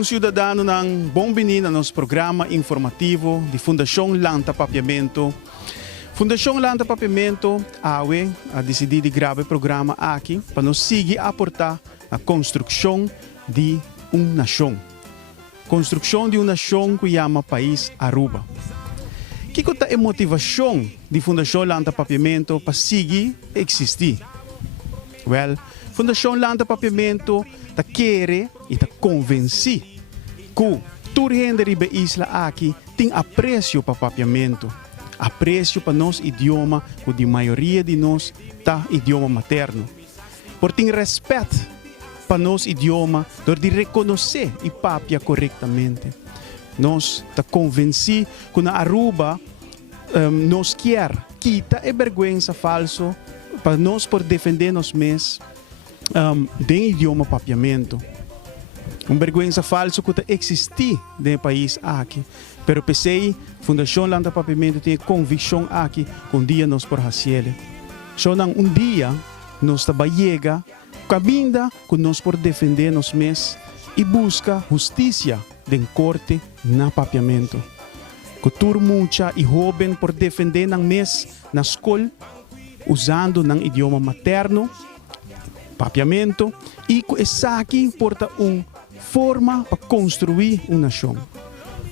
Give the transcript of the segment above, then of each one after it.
Bom cidadão ng bom-vindo ao nosso programa informativo de Fundação Lanta Papiamento. Fundação Lanta Papiamento a decidido gravar o programa aqui para nos seguir a aportar a construção de uma nação. Construção de uma nação que chama País Aruba. Que é a motivação de Fundação Lanta Papiamento para seguir existir? Well, Fundação Lanta Papiamento ta quer e ta convencer que toda gente da isla aqui tem apreço para papiamento, apreço para nosso idioma, que a maioria de nós tá idioma materno. Por tem respeito para nosso idioma, de reconhecer e papia corretamente. Nós ta convencer que na Aruba nós quer quita a vergonha falso para nós por defender nós mesmos de idioma papiamento. Vergonha falso que existe no país aqui. Pero pensei, Fundação Lanta Papiamento tem convicção aqui que dia nós por fazer. Só dia nós trabalhamos, caminha que nós por defender nós mesmos e busca justiça de corte na papiamento. Que turmucha e jovem por defender nang mes na escola usando ng idioma materno, papiamento, e essa aqui porta forma para construir uma nação.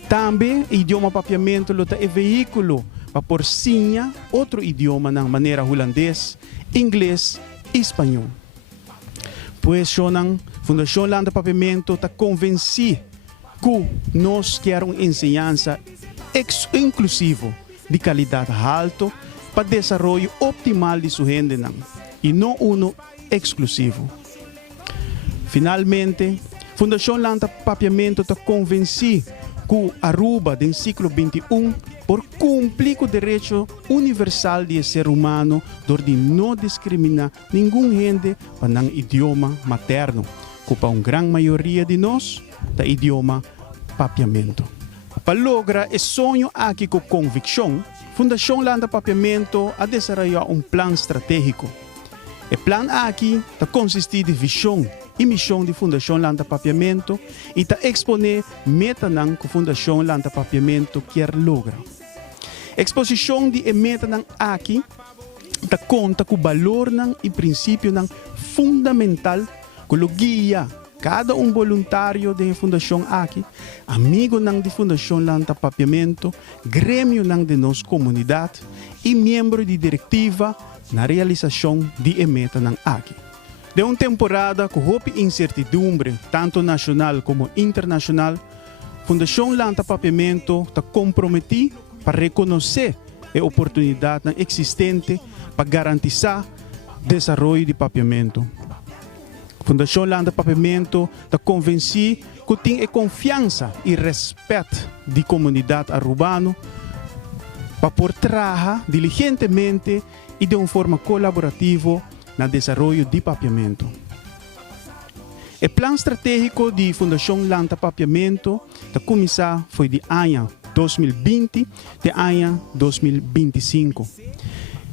Também o idioma papiamento é veículo para por sinha outro idioma na maneira holandês, inglês e espanhol. Pois a Fundação Lanta Papiamento está convencida que nós queremos uma ensinança inclusiva de qualidade alta para o desenvolvimento optimal de sua gente e não exclusivo. Finalmente, Fundação Lanta Papiamento está convencida que Aruba do século XXI por cumprir com o direito universal de ser humano de não discriminar nenhuma gente para o idioma materno, que para uma grande maioria de nós é idioma papiamento. Para lograr esse sonho aqui com convicção, Fundação Lanta Papiamento a desenvolver um plano estratégico. O plano aqui consiste de visão e missão de Fundação Lanta Papiamento e exponer meta que a Fundação Lanta Papiamento quer lograr. A exposição de meta aqui conta com o valor e princípio fundamental que o guia cada voluntário da Fundação aqui, amigo de Fundação Lanta Papiamento, grêmio de nossa comunidade e membro de diretiva na realização de meta aqui. De uma temporada com incertidumbre, tanto nacional como internacional, Fundação Lanta Papiamento está comprometida para reconhecer a oportunidade existente para garantir o desenvolvimento de papiamento. Fundação Lanta Papiamento está convencida que tem confiança e respeito da comunidade arubana para por trabalhar diligentemente e de uma forma colaborativa no desenvolvimento de papiamento. O plano estratégico de Fundação Lanta Papiamento está começado foi de ano 2020 de ano 2025.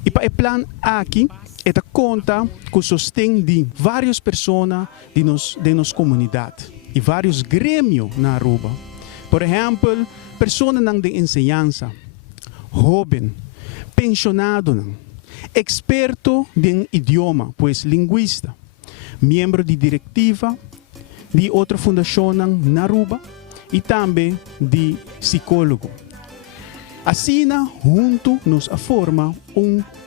E para o plano aqui, esta conta com o sustento de várias pessoas de nossa comunidade e vários grêmios na Aruba. Por exemplo, pessoas de ensinança, jovem, pensionado, experto em idioma, pois linguista, membro de diretiva de outra fundação na Aruba e também de psicólogo. Assim, junto nos forma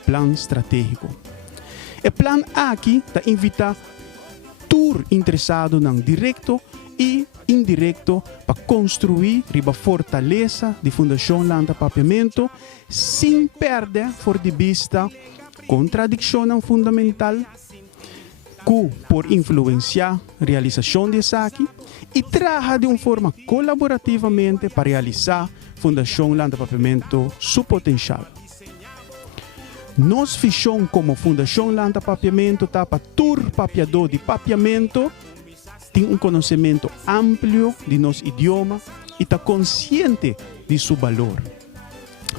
plano estratégico. O plano aqui está invita todos interessados no direto e indireto para construir a fortaleza de Fundação Lanta Papiamento sem perder fora de vista a contradição fundamental que por influenciar a realização desse aqui e trabalhar de uma forma colaborativamente para realizar Fundação Lanta Papiamento seu potencial. Nossa visão como Fundação Lanta Papiamento está para todo papiador de papiamento tem conhecimento amplo de nosso idioma e está consciente de seu valor.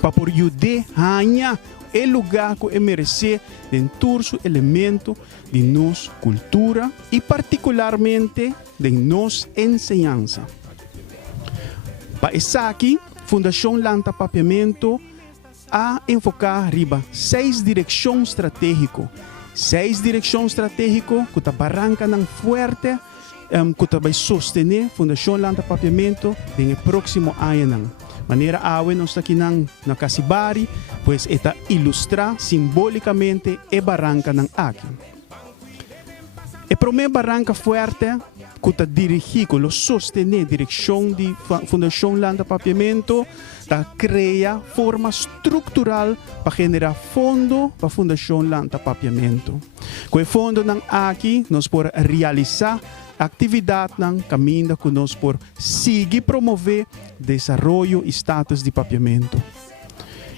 Para por ajudar o lugar que merece dentro do elemento de nossa cultura e particularmente de nossa ensinança. Pa isaki, Fundação Lanta Papiamento a enfocar riba 6 direção estratégico. 6 direção estratégico que ta barranca ng fuerte que ta vai sostener Fundação Lanta Papiamento no próximo ano. Maneira awe nos aqui na Casibari, pois eta ilustra simbolicamente e barranca ng aqui. E prome barranca fuerte que ta dirigir, que lo sostener direção de Fundação Lanta Papiamento, ta crea forma estrutural para generar fundo para Fundação Lanta Papiamento. Com o fundo ng aqui, nós por realizar atividade ng caminho que nós por seguir promover desenvolvimento e status de papiamento.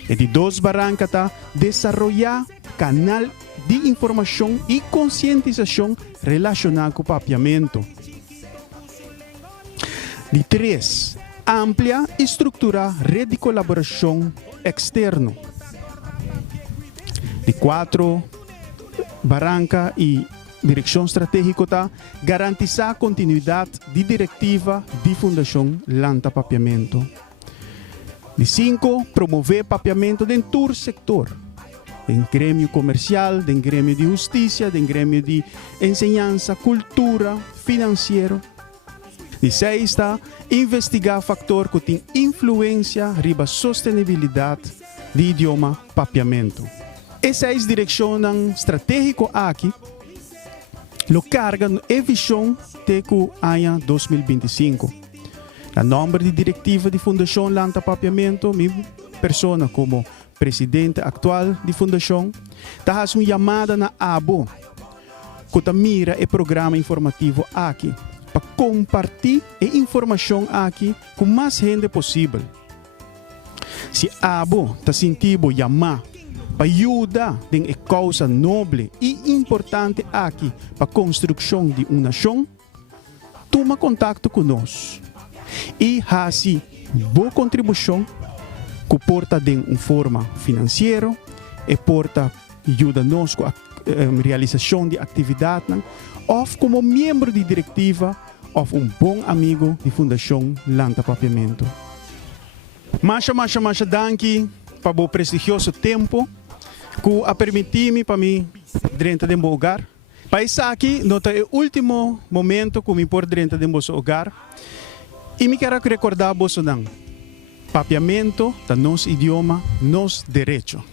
E de dois barrancas tá desenvolver canal de informação e conscientização relacionado com o papiamento. De 3, amplia e estruturar rede de colaboração externo. De 4, barranca e direção estratégica tá garantizar a continuidade de diretiva de Fundação Lanta Papiamento. De 5, promover papiamento dentro do sector. Em grêmio comercial, em grêmio de justiça, em grêmio de ensinança, cultura, financeiro. De 6, está investigar fator que tem influência riba sustentabilidade de idioma papiamento. E 6, direção estratégico aqui, lo carga e visão de que ano 2025. A número de diretiva de Fundação Lanta Papiamento, minha persona como presidente atual de Fundação, está uma chamada na ABO, que mira o programa informativo aqui, para compartilhar a informação aqui com mais gente possível. Se a ABO está sentindo chamar para ajudar em a causa nobre e importante aqui para a construção de uma nação, toma contato conosco e faça boa contribuição que porta de uma forma financeira e porta ajuda-nos com a realização de atividade ou como membro de diretiva ou bom amigo de Fundação Lanta Papiamento. Masha danke para o prestigioso tempo que a permitir-me para mim dentro do meu lugar. Para isso aqui, no é o último momento que me pôr dentro do meu lugar. E me quero recordar você não. Papiamento, da nosso idioma, nos direito.